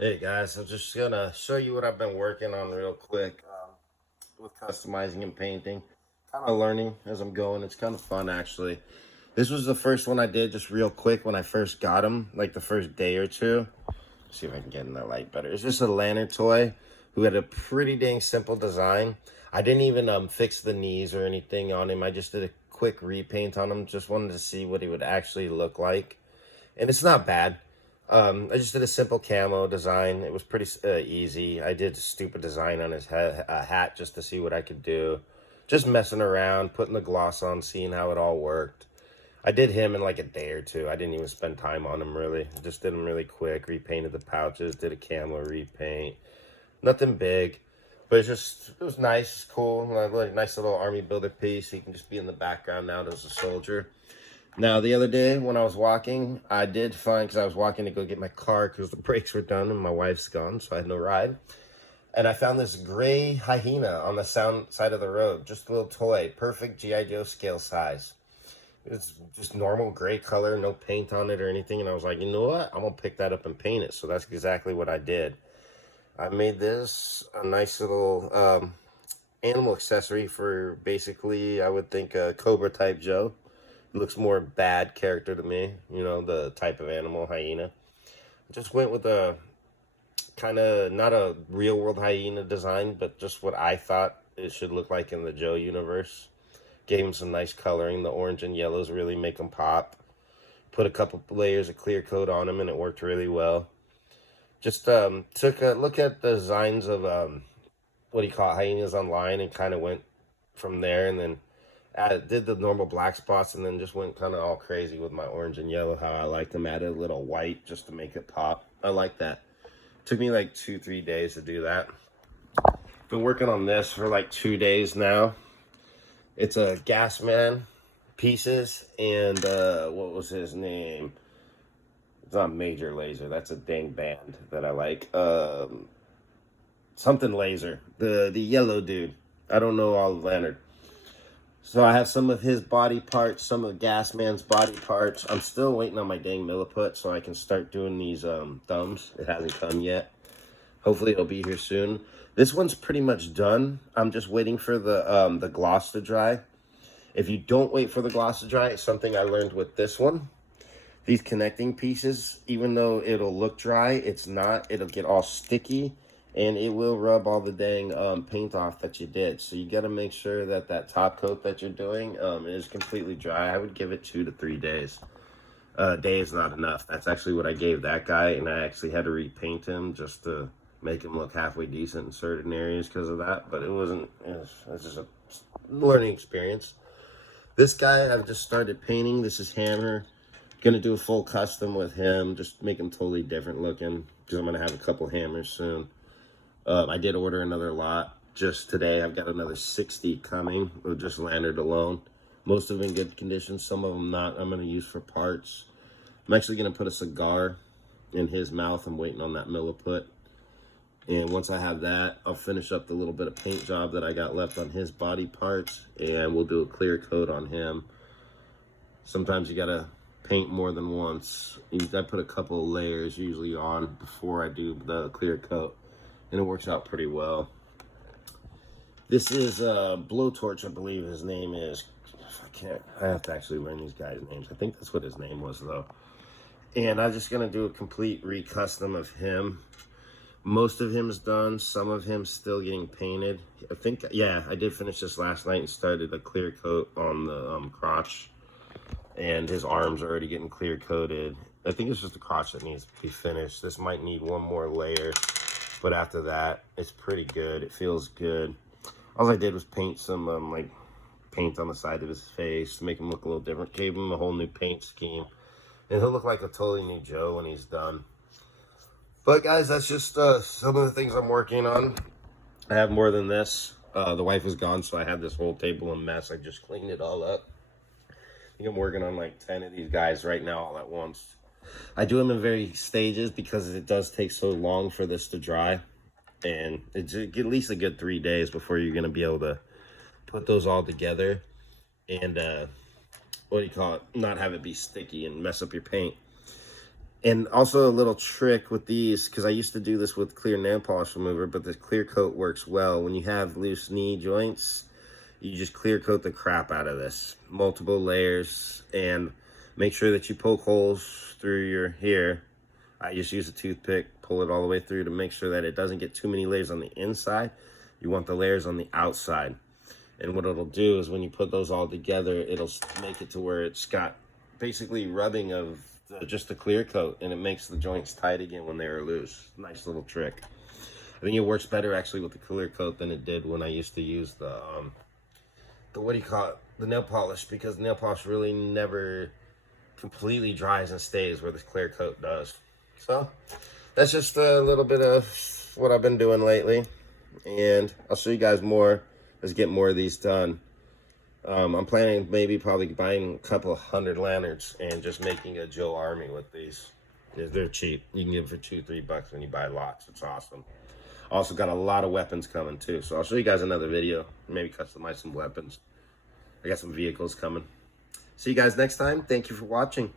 Hey guys, I'm just gonna show you what I've been working on real quick with customizing and painting. Kind of learning as I'm going. It's kind of fun actually. This was the first one I did just real quick when I first got him, like the first day or two. Let's see if I can get in the light better. It's just a Lanard toy who had a pretty dang simple design. I didn't even fix the knees or anything on him. I just did a quick repaint on him. Just wanted to see what he would actually look like, and it's not bad. I just did a simple camo design. It was pretty easy. I did a stupid design on his hat just to see what I could do. Just messing around, putting the gloss on, seeing how it all worked. I did him in like a day or two. I didn't even spend time on him really. I just did him really quick. Repainted the pouches, did a camo repaint. Nothing big, but it was nice, cool. Like nice little army builder piece. He can just be in the background now as a soldier. Now, the other day when I was walking, I did find, because I was walking to go get my car because the brakes were done and my wife's gone, so I had no ride. And I found this gray hyena on the side of the road, just a little toy, perfect G.I. Joe scale size. It's just normal gray color, no paint on it or anything. And I was like, you know what? I'm going to pick that up and paint it. So that's exactly what I did. I made this a nice little animal accessory for basically, I would think, a Cobra type Joe. Looks more bad character to me, you know, the type of animal, hyena. Just went with a kind of not a real world hyena design, but just what I thought it should look like in the Joe universe. Gave him some nice coloring. The orange and yellows really make them pop. Put a couple layers of clear coat on them and it worked really well. Just took a look at the designs of what do you call it, hyenas online, and kind of went from there, and then did the normal black spots, and then just went kind of all crazy with my orange and yellow, how I like them. Added a little white just to make it pop. I like that. Took me like 2-3 days to do that. Been working on this for like 2 days now. It's a gas man pieces, and what was his name? It's not Major Laser. That's a dang band that I like. Something Laser. The yellow dude. I don't know all of Leonard. So I have some of his body parts, some of Gasman's body parts. I'm still waiting on my dang milliput so I can start doing these thumbs. It hasn't come yet. Hopefully it'll be here soon. This one's pretty much done. I'm just waiting for the gloss to dry. If you don't wait for the gloss to dry, it's something I learned with this one. These connecting pieces, even though it'll look dry, it's not. It'll get all sticky. And it will rub all the dang paint off that you did. So you got to make sure that that top coat that you're doing is completely dry. I would give it 2 to 3 days. A day is not enough. That's actually what I gave that guy, and I actually had to repaint him just to make him look halfway decent in certain areas because of that. But it wasn't. It's just a learning experience. This guy I've just started painting. This is Hammer. Gonna do a full custom with him. Just make him totally different looking because I'm gonna have a couple hammers soon. I did order another lot just today. I've got another 60 coming with just Lanard alone. Most of them in good condition, some of them not. I'm going to use for parts. I'm actually going to put a cigar in his mouth. I'm waiting on that milliput. And once I have that, I'll finish up the little bit of paint job that I got left on his body parts. And we'll do a clear coat on him. Sometimes you got to paint more than once. I put a couple of layers usually on before I do the clear coat. And it works out pretty well. This is Blowtorch, I believe his name is. I have to actually learn these guys' names. I think that's what his name was, though. And I'm just going to do a complete recustom of him. Most of him's done. Some of him's still getting painted. I think, yeah, I did finish this last night and started a clear coat on the crotch. And his arms are already getting clear coated. I think it's just the crotch that needs to be finished. This might need one more layer. But after that, it's pretty good. It feels good. All I did was paint some like paint on the side of his face to make him look a little different. Gave him a whole new paint scheme. And he'll look like a totally new Joe when he's done. But guys, that's just some of the things I'm working on. I have more than this. The wife is gone, so I had this whole table a mess. I just cleaned it all up. I think I'm working on like 10 of these guys right now all at once. I do them in various stages because it does take so long for this to dry. And it's at least a good 3 days before you're going to be able to put those all together. And, what do you call it? Not have it be sticky and mess up your paint. And also a little trick with these, because I used to do this with clear nail polish remover, but the clear coat works well. When you have loose knee joints, you just clear coat the crap out of this. Multiple layers, and make sure that you poke holes through your hair. I just use a toothpick, pull it all the way through to make sure that it doesn't get too many layers on the inside. You want the layers on the outside. And what it'll do is when you put those all together, it'll make it to where it's got basically rubbing of just a clear coat, and it makes the joints tight again when they are loose. Nice little trick. I think it works better actually with the clear coat than it did when I used to use the what do you call it? The nail polish, because nail polish really never completely dries and stays where this clear coat does. So that's just a little bit of what I've been doing lately, and I'll show you guys more. Let's get more of these done. I'm planning probably buying a couple of 100 Lanards and just making a Joe Army with these. They're cheap. You can get them for $2-3 when you buy lots. It's awesome. Also got a lot of weapons coming too, so I'll show you guys another video. Maybe customize some weapons. I got some vehicles coming. See you guys next time. Thank you for watching.